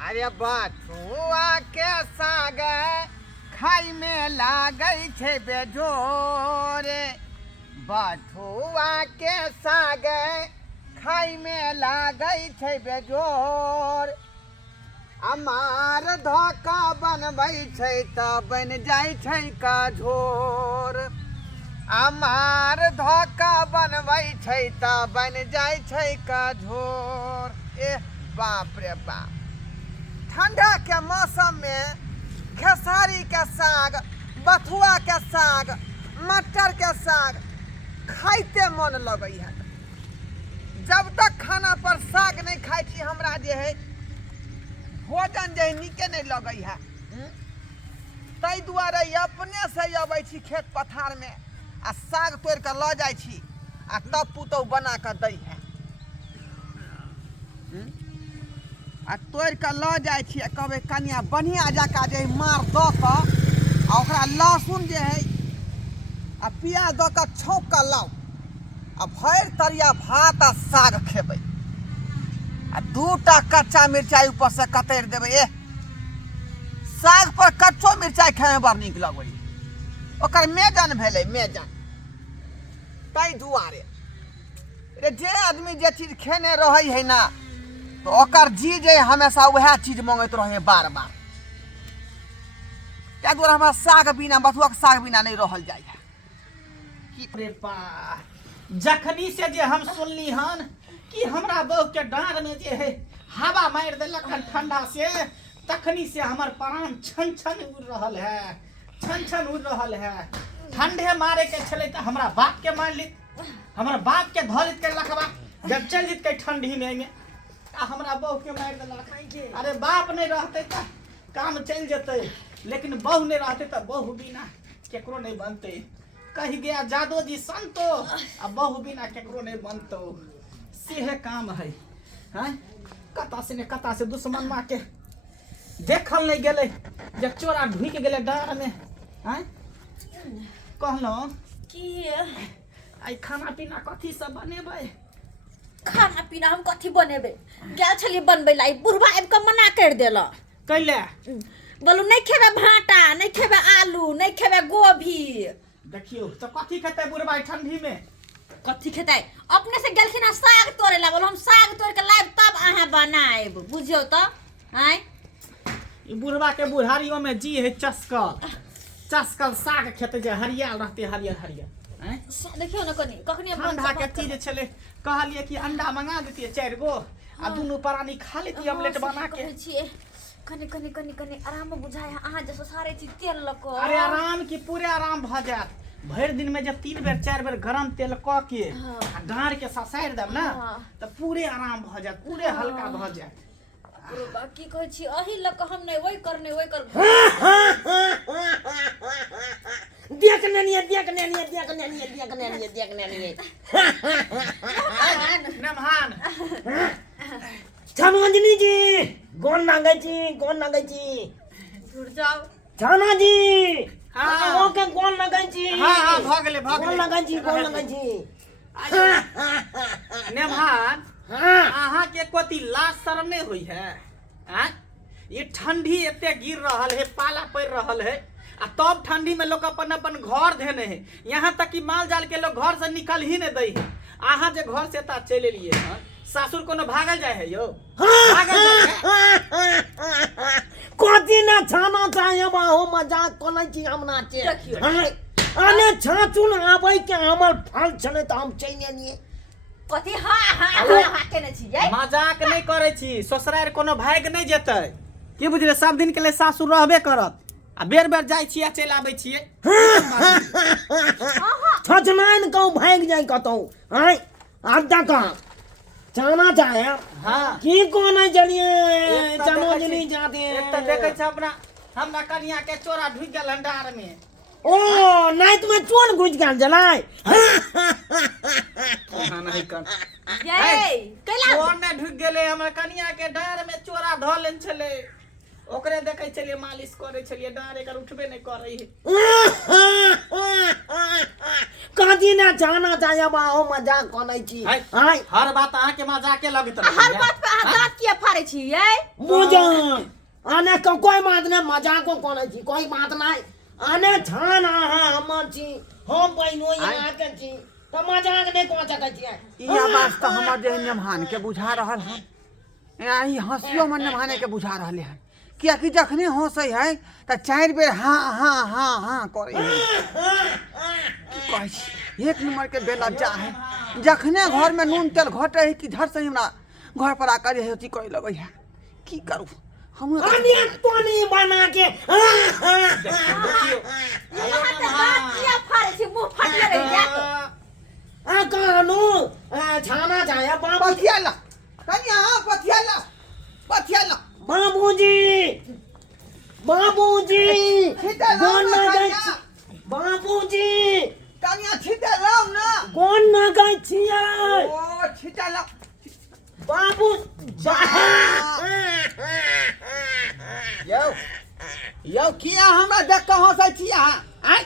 अरे बथुआ के साग खाई में लागै छै बेजोर। बथुआ के साग खाई में लागै छै बेजोर। अमार धोखा बनबै छै तऽ बनि जाइ छै कझोर। अमार धोखा बनबै छै तऽ बनि जाइ छै कझोर। एह बाप रे बाप, ठंडा के मौसम में खेसारी के साग, बथुआ के साग, मटर के साग खाइते मन लगै है। जब तक खाना पर साग नहीं खाई छी हमरा जे है भोजन जे है नीके नहीं लगै है। ताहि दुआरे अपने से अबै छी खेत पथार में आ साग तोड़ के ल जाइ छी आ तब पुतौह बना के दै है। आ तोड़ के ल जाइ छी आ कहबै कनिया बढ़िया जकाँ जे मार दऽ कऽ आ ओकरा लहसुन जे है आ प्याज दऽ कऽ छौंक कऽ लाउ आ भरि तरिया भात आ साग खेबै आ 2टा कच्चा मिरचाई ऊपर से कतरि देबै। एह साग पर कच्चो मिरचाई खाए में बड़ नीक लगै, ओकर मेजन भेलै मेजन। ताहि दुआरे जे आदमी जे चीज खेने रहै है ना तो ओकर जी जे हमेशा वह चीज मांगैत रहे बार बार। ताहि दुआरे हमरा साग बिना, बथुआ के साग बिना नहीं रहल जाय है। रे बा, जखनी से जे हम सुनली हन कि हमरा बहू के डाँड़ में जे है हवा मार देलक हन ठंडा से, तखनी से हमर प्राण छन छन उड़ रहल है, छन छन उड़ रहल है। ठंडे मारे के छले तो हमरा बाप के मार ली, हमरा बाप के धलित के लखबा जब चल जित के ठंडी में आ हमरा बहू के मार देलक। अरे बाप नहीं रहते तो काम चल जते, लेकिन बहू नहीं रहते तो बहू बिना केकरो नहीं बनते। कही गया जादो जी संतो आ बहू बिना केकरो नहीं बनतो। सेहे काम है। हैं कता से दुश्मन माँ के देखल नहीं गेले जब चोरा ढुक गेले डाँड़ में। हैं कहलो कि आई खाना पीना कथी सब बनेबै? खाना पीना हम कथी बनेबे? गेल छली बनबै लाई, बुढ़वा आबि के मना कर देला। कैले बोलू नहीं खेबे भाटा, नहीं खेबे आलू, नहीं खेबे गोभी। देखियो तो कथी खेते बुढ़बा ठंडी में? कथी खेतै? अपने से गेलखिन साग तोड़े ला। बोलो हम साग तोड़ के लाइब तब अहाँ बनाएब, बुझियो तो। हैं ई बुढ़बा के बुढ़ारियों में जी है चस्कल, चस्कल साग खेते जे हरियर रहते, हरियर हरियर। हैं देखियो न कनी कखनी ठंडा के चीज छले, कहलिए कि अंडा मंगा देतिए 4 गो आ दुनू प्राणी खा लेती ऑमलेट बना के। कनी कनी कनी कनी आराम बुझाय अहाँ जैसे सारे चीज तेल लको। अरे आराम की पूरे आराम भ जात। भर दिन में जब 3 बेर 4 बेर गरम तेल क के आ डाँड़ के ससार देब ना तो पूरे आराम भ जात, पूरे हल्का भ जात। की कहै छी अही लक हम नहीं वही करने वही कर। देख ननिया देख ननिया देख ननिया देख ननिया देख ननिया नमहान छानोजनी जी गोन नागै छी जुड़ जाओ छाना जी। हां ओके गोन नागै छी। हां भ गेले गोन नागै छी। नमहान अहाँ के कोती लाज शर्म नहीं हुई है? हैं ये ठंडी एते गिर रहल है, पाला पड़ रहल है आ तब ठंडी में लोग अपन अपन घर धेने है। यहाँ तक कि माल जाल के लोग घर से निकल ही नहीं दे है। अहाँ जे घर से ता चले लिए हन, सासुर कोनो भागल जाए है यो? भागल जाए कोती ना छाना चाहिए बाहो मजाक कोनै छी हमरा के। अने छाचुन आबै के हमर फल छने त हम चैने निए कथी हां के न छी ये मजाक नहीं करे छी। ससुरार कोनो भाग नहीं जेतै की बुझले, सब दिन के लिए सासुर रहबे करत आ बेर बेर जाय छियै चल आबै छियै। छछनाइन कहूँ भाग जाए कतौ। हैं आधा का जाना चाहे हां की कोने चलिए चमोजनी जाते हैं। एक त देखै छ अपना हमरा कनिया के चोरा ढुक गेल अंडार में। ओ नाइट में चोर घुस गया जलाय। हां नहीं कर ये कैला चोर ने ढुक गेले हमरा कनिया के डार में, चोरा ध लेन छले। ओकरे देखै छलिए मालिश करे छलिए, डार एकर उठबे नहीं करे है। कथी ना जाना चाहिए बाहो मजाक कोनै छी। हाय हर बात अहाँ के मजाके लगत रहे। हर बात पे दांत किया फाड़े छियै बुझा आने कोई बात नहीं मजाक कोने छी कोई बात नहीं आने छान हम छी हम बहिनो यहाँ के छी तो मजाक नहीं को सकै छी ई आवाज तो हमर जे नेमहान के बुझा रहल हन आई हंसियो मन नेमहाने के बुझा रहले हन किया कि जखने हंसै है त 4 बेर हाँ हाँ हाँ हाँ करे है की कहै छी एक नंबर के बेलज्जा है जखने घर में नून तेल घटे है कि धर से हमरा घर पर आकर है अथी करे लगै है की करू हम आने तो नहीं बना के यहाँ पे दांत किया फाड़े छी मुंह फटले रह जात कानू छाना चाहिए बाबू पथियाला कन्या पथियाला बाबूजी बाबूजी गोन न गई बाबूजी कन्या छिटे लाउ न गोन न गई छियै ओ छिटे लाउ बाबू यौ किया हमरा देख के हंसै छी अहाँ आइ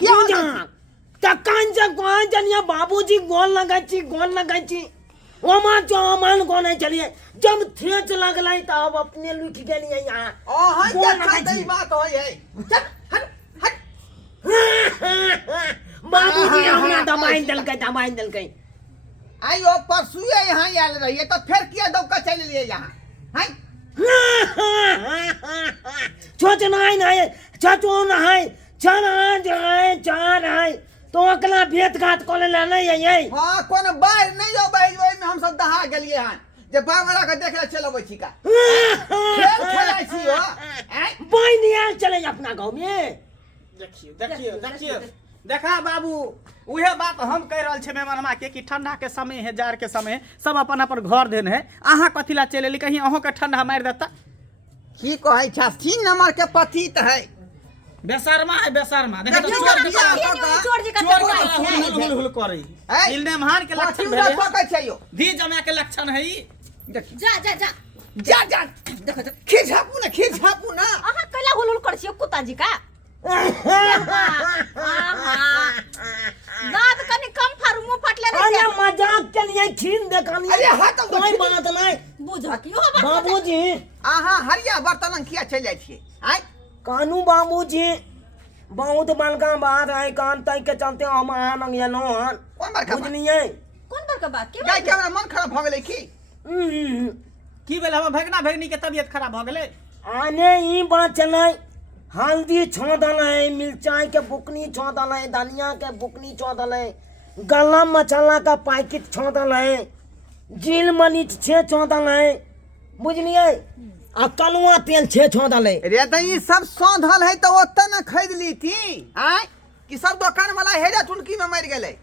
किया क्यों तकान से कोन जनिया बाबूजी गोन लगाई छी ओमा चौमन कोने चलिए जब थ्रेच लगलाई त अब अपने लुक गेलिए यहाँ ओ हई गोन देखा लगाई तई छी बात होय है चल हट बाबूजी हमरा दबाइन दलकै आई ओ परसुए यहाँ आयल रहिए तो फिर किया दौका चल लिए यहाँ हाय छोच नहीं छचो नहीं चार है तो अकला भेट घाट कोले नहीं है हां कोन बाहर नहीं जो बहज ओइ में हम सब दहा गेलिए हन जे बाबरा के देख ले चलबै छी का खेल खेलाइ छी हो आइ बनिया चले अपना गांव में देखियो देखा बाबू उहे बात हम कह रहल छे मेमनमा के कि ठंडा के समय है जार के समय है सब अपन अपन घर देन है अहाँ कथिला चलेली कहीं अहों के ठंडा मार देता की कहै छ 3 नंबर के पतित है बेशर्मा है बेशर्मा देखो देखियो चोर देखियो, के चोर जी का चोर चोर का हुल करी ऐ, इलने महान के लक्षण पतिउरा भेले पकै छै यो धी जमा के लक्षण है ई देखियो जा जा देखो खिझापू ना अहाँ कैला हुलहुल कर छियै कुत्ता जी का दांत कनी कम फाड़ू मुंह फटले रह अरे जात मजाक के लिए छीन देखनी अरे हट कोई बात नहीं बुझ कि हो बात बाबूजी अहाँ हरिया बर्तन किया चल जाइ छियै आइ कानू बाबूजी बहुत बड़का बात है कान तय के चलते हम आन गेलो हन कोन बड़का बात? बुझलिए कौन बड़का बात के गाय के हमरा मन खराब भ गेलै की की भेल हम भगना भगनी के तबियत खराब भ गेलै आने ई बात चले हल्दी छोड़ल है मिर्चाई के बुकनी छोड़ल है धनिया के बुकनी छोड़ल है गरम मसाला का पैकेट छोड़ल है जील मरीच छे छोड़ल है बुझलिए आ कलुआ तेल छे छोड़ल है रे त ई सब सौंधल है तो ओतै न खरीद ली थी आइ कि सब दुकान वाला हेरा टुलकी में मर गेलै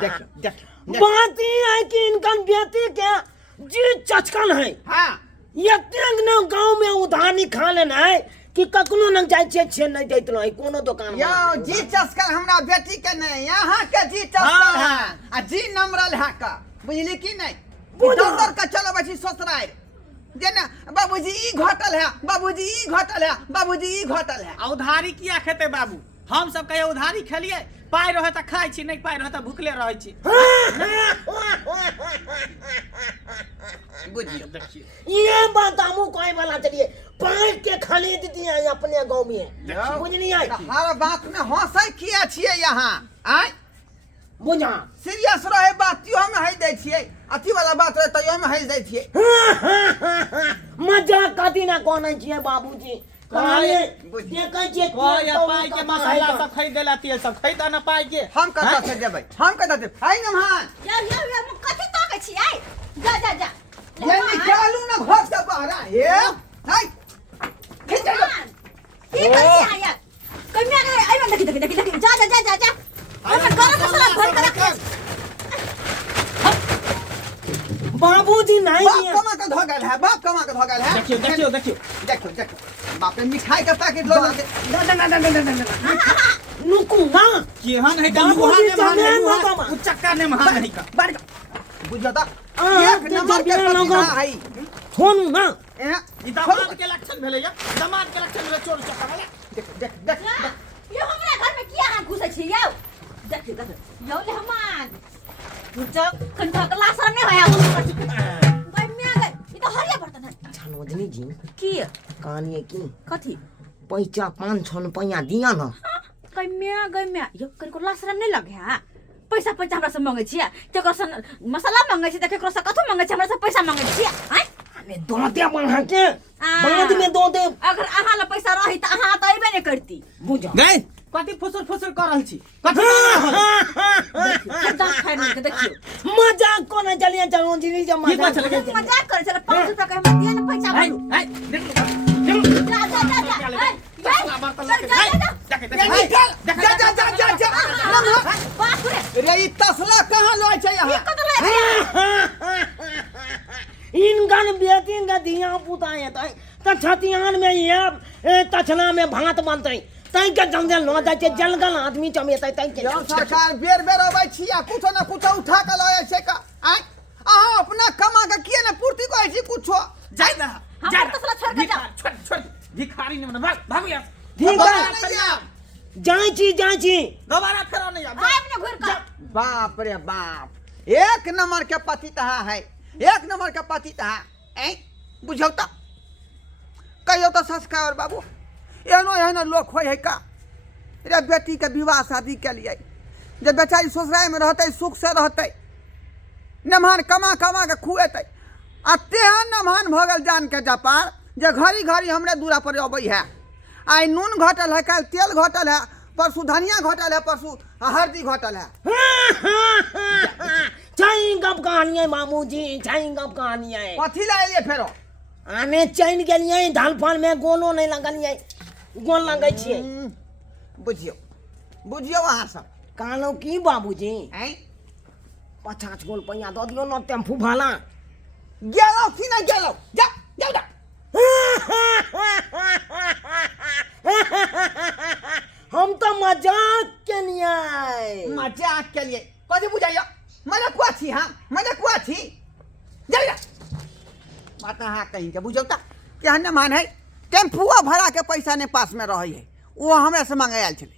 देखियो बात ये है कि इनका बेटी के जी चचकन है हां ये तेंग न गांव में उधानी खा लेना है कि कखनो न जाय छे नहीं दैत रही कोनो दुकान में यो जी चस्कर हमरा बेटी के नहीं यहाँ के जी चस्कर है आ जी नमरल है का बुझली की नहीं दौड़ के चलो बची ससुराल जेना बाबूजी ई घटल है बाबूजी ई घटल है बाबूजी ई घटल है आ उधारी किया खेते बाबू हम सब कहे उधारी खेलिए पाई रहे त खाई छी नहीं पाई रहे त भूखले रहे छी बुझियो देखियो ये बात हमू कोई वाला चलिए पाइप के खरीद दिए अपने गांव में बुझलिए हर बात में हंसै किया छियै यहाँ आइ बुझा सीरियस रहे बात त्यो हम हंस दै छियै अथी वाला बात रहे तयो में हंस दै छियै मजाक कथी ना कोने छिए बाबूजी कहलिए देखै छिए कोई पाई के मसाला सब खरीद देला तेल सब खरीद न पाई के हम कतऽ से देबै हम कतऽ से हाय नमहान यो कथि ताकै छियै जा ये निकालू ना घर से बाहर हे हाय खींच लो की कर छियै यार कन्या ने आइ देखि जा हम गरम मसाला भर के रख बाबूजी नहीं बाप दिए कमा के धो गेल है बाप कमा के धो गेल है देखियो बाप रे मिठाई का पैकेट लो नुकू ना केहन है बाबूजी लुहा ने जमीन महान बाबा। उचक्का ने महान है का बुझलो त हाँ, एक नंबर के जमीन पतिता लोगों- है छोड़ू ना ई दामाद के लक्षण भेले या दामाद के लक्षण भेले चोर चक्का वाला देख यो हमरा घर में किया हां घुसै छी यो देख यो ले हमान चल कंठा क्लास नहीं होया हम गई में गई ई तो हरिया बर्तन है छनोदनी जी की कहानी है की कथी पैसा 500 रुपया दिया ना गई में यो कनको लासरम नहीं लगे हां पैसा हमरा से मांगे छिया केकरो से मसाला मांगे छी त केकरो से कथु मांगे छी हमरा से पैसा मांगे छिया हैं अरे दो दे बना के बाद में दो दे अगर अहाँ ला पैसा रही त अहाँ त अइबे नहीं करती बुझो गई कथी फुसुर फुसुर कर रहल छी कथी दांत खाइ नहीं के देखियो मजाक को ना चलिए चलो जी जब मजाक मजाक करे चले 500 रुपया के हमरा दिया ना पैसा बोलू जा बाप रे रे ई तसला कहाँ लय छै यहाँ इनगन बेटिन का दिया पुताए त छतियान में ये तछना में भात बनतै तै के जंगल न जाय छै जलगल आदमी चमेतै तै के जब सरकार बेर बेर अबै छिया कुछो ना कुछो उठा के लय छै का आय अहाँ अपना कमा के किए ने पूर्ति कहै छी कुछो जाय ना हम तसला छोड़ के जा छोड़ भिखारी ने भाग यार ठीक है जाय छी दोबारा फेरो नहीं आब आइब ने घुर कर बाप रे बाप एक नंबर के पति तहा है एक नंबर के पति तहा ऐ बुझौ त कहियो त संस्कार बाबू एहनो लोग होय है का रे बेटी के विवाह शादी के लिए जब बेचारी ससुराल में रहते सुख से रहते नमहान कमा के खुएते आ तेहन नमहान भगल जान के जपार जे घड़ी घड़ी हमरे दूरा पर अबै है आई नून घटल है कल तेल घटल है परसू धनिया घटल है परसू हल्दी घटल है चाई गप कहानी है मामूजी चाई गप कहानी है कथी ला एलिए फेरो आने चैन गेलिए धालफल में गोनो नहीं लगलिए गोन लगै छियै बुझियो अहाँ सब कहलौ की बाबूजी हैं 50 गोल पैया दऽ दियौ न टेम्पू भाड़ा गेलौ कि नहीं गेलौ जा जा हम तो मजाक केलिए मजाक के लिए कथी बुझाइयो मजाक कुआ छी हम मजाक कुआ छी जा बात अहाँ कहीं के बुझौ त केहन मान है टेम्पुआ भाड़ा के पैसा ने पास में रही है वो हमरा से मांगे आयल छले